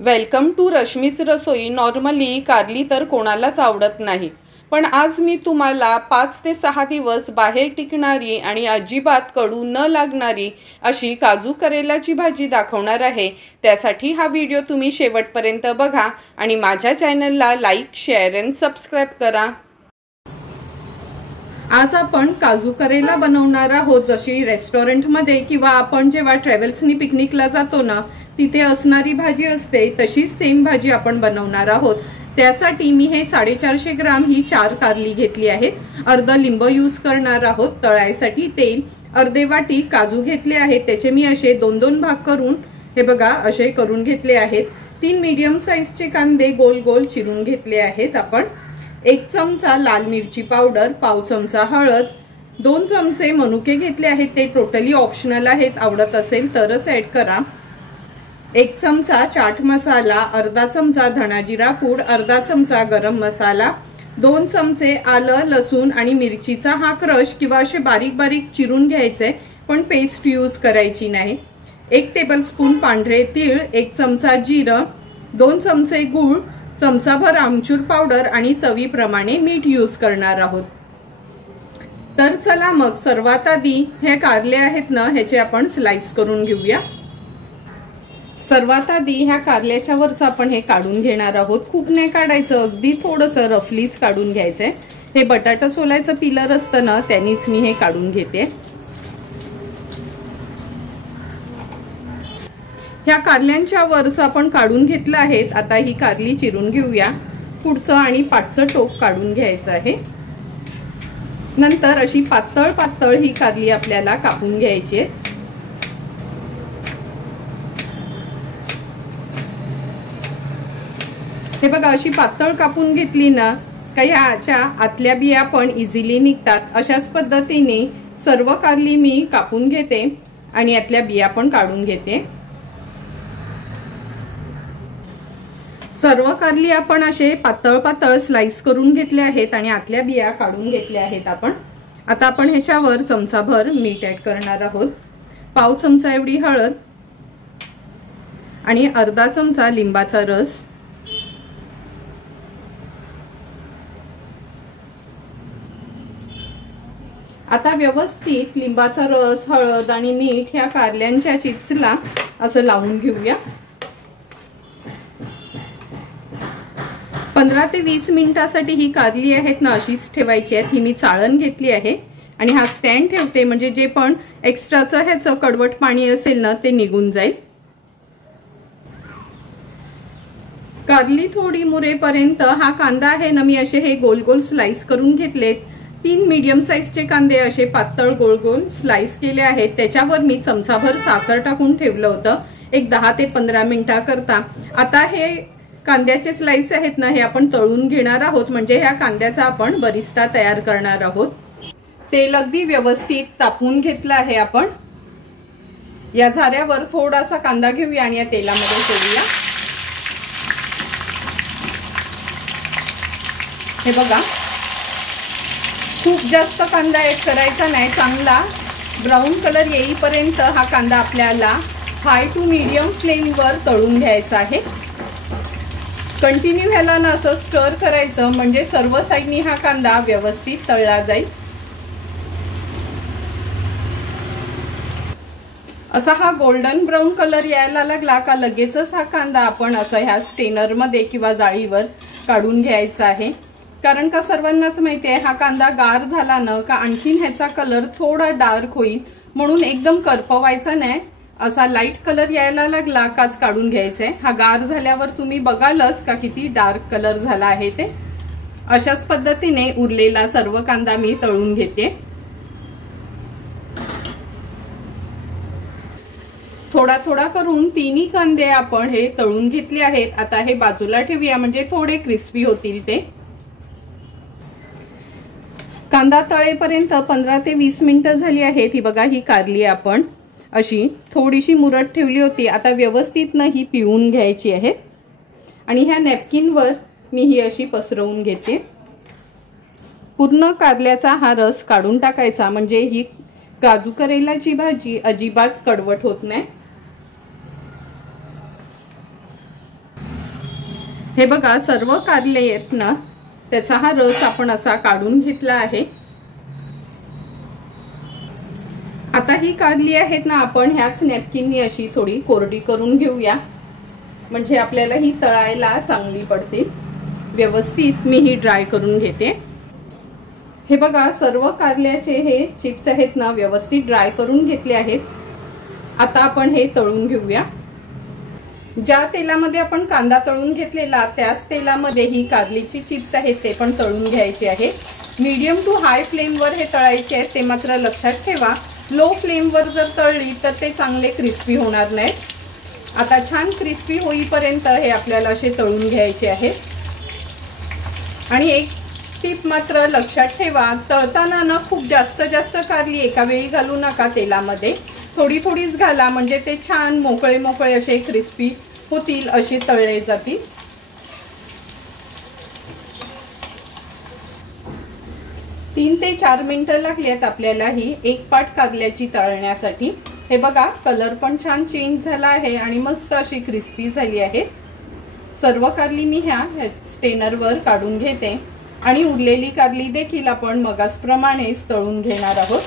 Welcome to रश्मीच रसोई। Normally कारली तर कोणालाच आवडत नाही, पण आज मी तुम्हाला 5 ते 6 दिवस बाहेर टिकणारी आणि अजिबात कडू न लागणारी अशी काजू करेलाची भाजी दाखवणार आहे। त्यासाठी हा व्हिडिओ तुम्ही शेवटपर्यंत बघा आणि माझ्या चॅनलला लाईक, शेअर आणि सबस्क्राइब करा। आज आपण काजू करेला बनवणार आहोत। जशी रेस्टॉरंटमध्ये किंवा आपण जेव्हा ट्रॅव्हल्सनी पिकनिकला जातो ना, तिथे असणारी भाजी असते तशीच सेम भाजी आपण बनवणार आहोत। त्यासाठी मी हे 450 ग्राम ही 4 कारली घेतली आहेत। अर्धा लिंब यूज करणार आहोत। तळायसाठी तेल, अर्धे वाटी काजू घेतले आहेत। त्याचे मी असे 2-2 भाग करून हे बघा असे करून घेतले आहेत। 3 मीडियम साइजचे कांदे गोल गोल चिरून घेतले आहेत आपण। 1 चमचा लाल मिरची पावडर, पाव चमचा हळद, 2 चमचे मनुके घेतले आहेत। ते टोटली ऑप्शनल आहेत, आवडत असेल तरच ऍड करा। 1 चमचा चाट मसाला, अर्धा चमचा धना जिरा पूड, अर्धा चमचा गरम मसाला, 2 चमचे आलं, लसूण आणि मिरचीचा हा क्रश किंवा असे बारीक बारीक चिरून घ्यायचे, पण पेस्ट यूज करायची नाही। 1 टेबलस्पून पांढरे तीळ, 1 चमचा जिरं, 2 चमचे गूळ, चमचाभर आमचूर पावडर आणि चवीप्रमाणे मीठ यूज करणार आहोत। तर चला मग सर्वात आधी हे कारले आहेत ना, ह्याचे आपण स्लाइस करून घेऊया। सर्वात आधी ह्या कारल्याच्या वरच आपण हे काढून घेणार आहोत। खूप नाही काढायचं, अगदी थोडंसं रफलीच काढून घ्यायचंय। हे बटाटा सोलायचं पिलर असतं ना, त्यांनीच मी हे काढून घेते। ह्या कारल्यांच्या वरच आपण काढून घेतलं आहे। आता ही कारली चिरून घेऊया। पुढचं आणि पाठचं टोक काढून घ्यायचं आहे। नंतर अशी पातळ पातळ ही कारली आपल्याला कापून घ्यायची आहे। हे बघा अशी पातळ कापून घेतली ना, का ह्याच्या आतल्या बिया पण इझिली निघतात। अशाच पद्धतीने सर्व कारली मी कापून घेते आणि यातल्या बिया पण काढून घेते। सर्व कारली आपण असे पातळ पातळ स्लाइस करून घेतले आहेत आणि आतल्या बिया काढून घेतल्या आहेत आपण। आता आपण ह्याच्यावर चमचाभर मीठ ऍड करणार आहोत, पाव चमचा एवढी हळद आणि अर्धा चमचा लिंबाचा रस। आता व्यवस्थित लिंबाचा रस, हळद आणि मीठ ह्या कारल्यांच्या चिप्सला असं लावून घेऊया। 15 ते 20 मिनिटांसाठी ही कारली आहेत ना अशीच ठेवायची आहेत। ही मी चाळण घेतली आहे आणि हा स्टँड ठेवते, म्हणजे जे पण एक्स्ट्राचं ह्याचं कडवट पाणी असेल ना ते निघून जाईल। कारली थोडी मुरेपर्यंत हा कांदा आहे ना, मी असे हे गोल गोल स्लाइस करून घेतलेत। 3 मीडियम साइजचे कांदे असे पातळ गोल गोल स्लाइस केले आहेत। त्याच्यावर मी चमचाभर साखर टाकून ठेवलं होतं एक 10 ते 15 मिनिटांकरता। आता हे कांद्याचे स्लाइस आहेत ना, हे आपण तळून घेणार आहोत, म्हणजे ह्या कांद्याचा आपण बरिस्ता तयार करणार आहोत। तेल अगदी व्यवस्थित तापवून घेतलं आहे आपण। या झाऱ्यावर थोडासा कांदा घेऊया आणि या तेलामध्ये सोडूया। हे बघा, खूप जास्त कांदा ऍड करायचा नाही, चांगला ब्राऊन कलर येईपर्यंत हा कांदा आपल्याला हाय टू मीडियम फ्लेमवर तळून घ्यायचा आहे। कंटिन्यू ह्याला ना असं स्टर करायचं, म्हणजे सर्व साईडनी हा कांदा व्यवस्थित तळला जाईल। असा हा गोल्डन ब्राऊन कलर यायला लागला का लगेचच हा कांदा आपण असं ह्या स्टेनर मध्ये किंवा जाळीवर काढून घ्यायचा आहे। कारण का सर्वांनाच माहिती आहे, हा कांदा गार झाला ना का आणखीन ह्याचा कलर थोडा डार्क होईल, म्हणून एकदम करपवायचा नाही। असा लाईट कलर यायला लागला काच काढून घ्यायचंय। हा गार झाल्यावर तुम्ही बघालच का किती डार्क कलर झाला आहे ते। अशाच पद्धतीने उरलेला सर्व कांदा मी तळून घेते। थोडा थोडा करून तिन्ही कांदे आपण हे तळून घेतले आहेत। आता हे बाजूला ठेवूया, म्हणजे थोडे क्रिस्पी होतील ते। कांदा तळेपर्यंत 15 ते 20 मिनिटं झाली आहेत। ही बघा, ही कारली आपण अशी थोडीशी मुरत ठेवली होती। आता व्यवस्थित ना ही पिळून घ्यायची आहे आणि ह्या नॅपकिनवर मी ही अशी पसरवून घेते। पूर्ण कारल्याचा हा रस काढून टाकायचा, म्हणजे ही काजू करेलाची भाजी अजिबात कडवट होत नाही। हे बघा सर्व कारले आहेत ना, त्याचा हा रस आपण असा काढून घेतला आहे। आता ही कारली आहेत ना, आपण ह्याच नॅपकिननी अशी थोडी कोरडी करून घेऊया, म्हणजे आपल्याला ही तळायला चांगली पडतील। व्यवस्थित मी ही ड्राय करून घेते। हे बघा सर्व कारल्याचे हे चिप्स आहेत ना, व्यवस्थित ड्राय करून घेतले आहेत। आता आपण हे तळून घेऊया। ज्या तेलामध्ये आपण कांदा तळून घेतलेला त्याच तेलामध्ये ही कारलीची चिप्स आहेत ते पण तळून घ्यायचे आहे। मीडियम टू हाय फ्लेमवर हे तळायचे आहेत, ते मात्र लक्षात ठेवा। लो फ्लेमवर जर तळली तर ते चांगले क्रिस्पी होणार नाहीत। आता छान क्रिस्पी होईपर्यंत हे आपल्याला असे तळून घ्यायचे आहे। आणि एक टिप मात्र लक्षात ठेवा, तळताना ना खूप जास्त कारली एका वेळी घालू नका तेलामध्ये, थोडी थोडीच घाला, म्हणजे ते छान मोकळे मोकळे असे क्रिस्पी होतील, असे तळले जातील। 3 ते 4 मिनिटं लागली आहेत आपल्याला ही एक पाट कारल्याची तळण्यासाठी। हे बघा कलर पण छान चेंज झाला आहे आणि मस्त अशी क्रिस्पी झाली आहे। सर्व कारली मी ह्या स्टेनरवर काढून घेते आणि उरलेली कारली देखील आपण मगासप्रमाणेच तळून घेणार आहोत।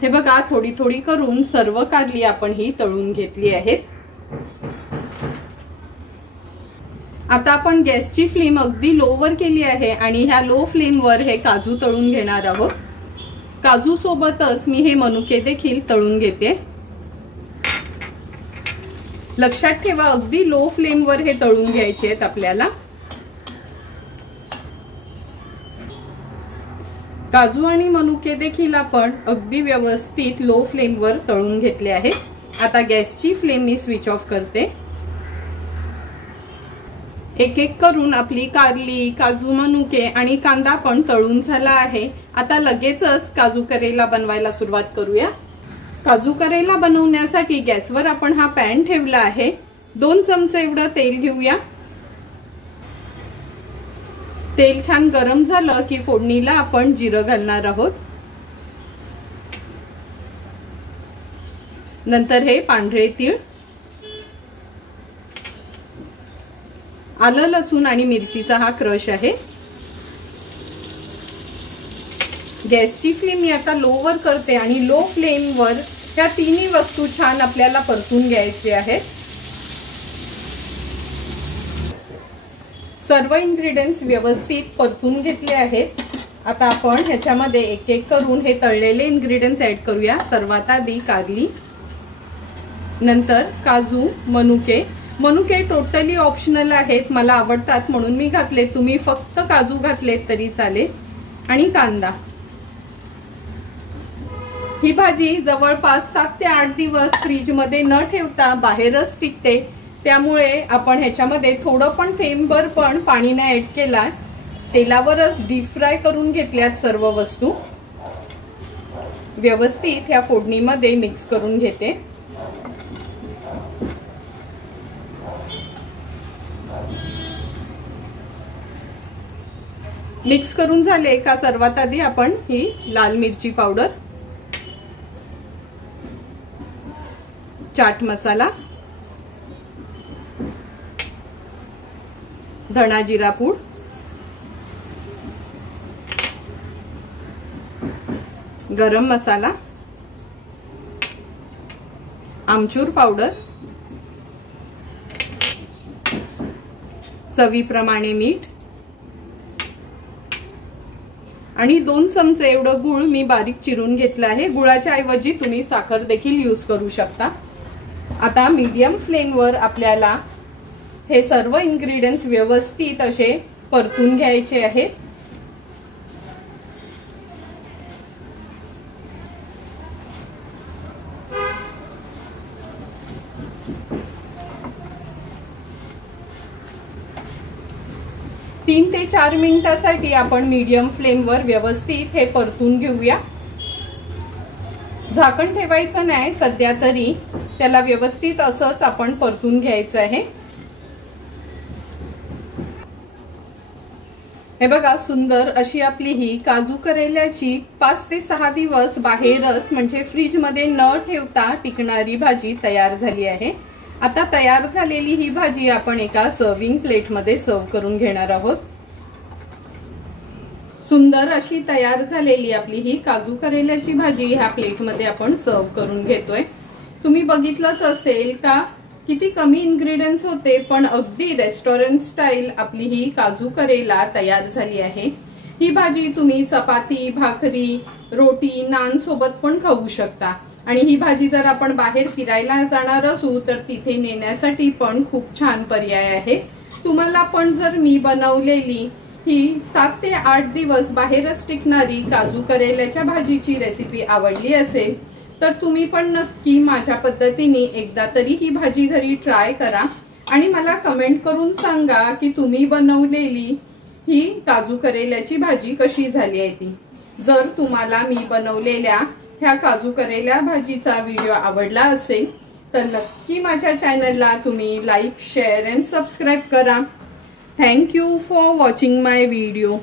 हे बघा थोडी थोडी करून सर्व कारली आपण ही तळून घेतली आहेत। आता आपण गॅसची फ्लेम अगदी लोवर केली आहे आणि ह्या लो फ्लेमवर हे काजू तळून घेणार आहोत। काजू सोबतच मी हे मनुके देखील तळून घेते। लक्षात ठेवा अगदी लो फ्लेमवर हे तळून घ्यायचे आहेत आपल्याला। काजू आणि मनुके देखील आपण अगदी व्यवस्थित लो फ्लेमवर तळून घेतले आहेत। आता गॅसची फ्लेम मी स्विच ऑफ करते। एक एक करून आपली कारली, काजू, मनुके आणि कांदा पण तळून झाला आहे। आता लगेचच काजू करेला बनवायला सुरुवात करूया। काजू करेला बनवण्यासाठी गॅसवर आपण हा पॅन ठेवला आहे। 2 चमचे एवढं तेल घेऊया। तेल छान गरम झालं की फोडणीला आपण जिरं घालणार आहोत। नंतर हे पांढरे तीळ, आलं, लसूण आणि मिरचीचा हा क्रश आहे। गॅसची फ्लेम मी आता लोवर करते आणि लो फ्लेमवर ह्या तिन्ही वस्तू छान आपल्याला परतून घ्यायचे आहेत। सर्व इन्ग्रेडियंट्स व्यवस्थित परतून घेतले आहेत। आता आपण ह्याच्यामध्ये एक एक करून हे तळलेले इन्ग्रेडियंट्स ऍड करूया। सर्वात आधी कारली, नंतर काजू, मनुके। मनुके टोटली ऑप्शनल आहेत, मला आवडतात म्हणून मी घातले, तुम्ही फक्त काजू घातले तरी चालेल। आणि कांदा। ही भाजी जवळपास 7 ते 8 दिवस फ्रीज मध्ये न ठेवता बाहेरच टिकते, त्यामुळे आपण ह्याच्यामध्ये थोडं पण थेंबभर पण पाणी नाही ऍड केला। तेलावरच डीप फ्राय करून घेतल्यात सर्व वस्तू। व्यवस्थित ह्या फोडणीमध्ये मिक्स करून घेते। मिक्स करून झाले का सर्वात आधी आपण ही लाल मिरची पावडर, चाट मसाला, धना जिरा पूड, गरम मसाला, आमचूर पावडर, चवीप्रमाणे मीठ आणि 2 चमचे एवढं गूळ मी बारीक चिरून घेतला आहे। गुळाच्या ऐवजी तुम्ही साखर देखील यूज करू शकता। आता मीडियम फ्लेमवर आपल्याला हे सर्व इन्ग्रेडियंट्स व्यवस्थित असे परतून घ्यायचे आहेत। तीन ते 4 मिनिटांसाठी आपण मीडियम फ्लेमवर व्यवस्थित हे परतून घेऊया। झाकण ठेवायचं नाही सध्या तरी, त्याला व्यवस्थित असंच आपण परतून घ्यायचं आहे। हे बघा, सुंदर अशी आपली ही काजू करेल्याची 5 ते 6 दिवस बाहेरच म्हणजे फ्रीज मध्ये न ठेवता टिकणारी भाजी तयार झाली आहे। आता तयार झालेली ही भाजी आपण एका सर्विंग प्लेट मध्ये सर्व करून घेणार आहोत। सुंदर अशी तयार झालेली आपली ही काजू करेल्याची भाजी ह्या प्लेट मध्ये आपण सर्व करून घेतोय। तुम्ही बघितलंच असेल का किती कमी इन्ग्रेडियंट्स होते, पण अगदी रेस्टॉरंट स्टाईल आपली ही काजू करेला तयार झाली आहे। ही भाजी तुम्ही चपाती, भाकरी, रोटी, नान सोबत पण खाऊ शकता आणि ही भाजी जर आपण बाहेर फिरायला जाणार असू तर तिथे नेण्यासाठी पण खूप छान पर्याय आहे। तुम्हाला पण जर मी बनवलेली ही 7 ते 8 दिवस बाहेरच टिकणारी काजू करेल्याच्या भाजीची रेसिपी आवडली असेल तर तुम्ही पण नक्की माझ्या पद्धतीने एकदा तरी ही भाजी घरी ट्राय करा आणि मला कमेंट करून सांगा की तुम्ही बनवलेली ही काजू करेल्याची भाजी कशी झाली आहे ती। जर तुम्हाला मी बनवलेल्या ह्या काजू करेल्या भाजीचा व्हिडिओ आवडला असेल तर नक्की माझ्या चॅनलला तुम्ही लाईक, शेअर अँड सबस्क्राईब करा। Thank you for watching my video.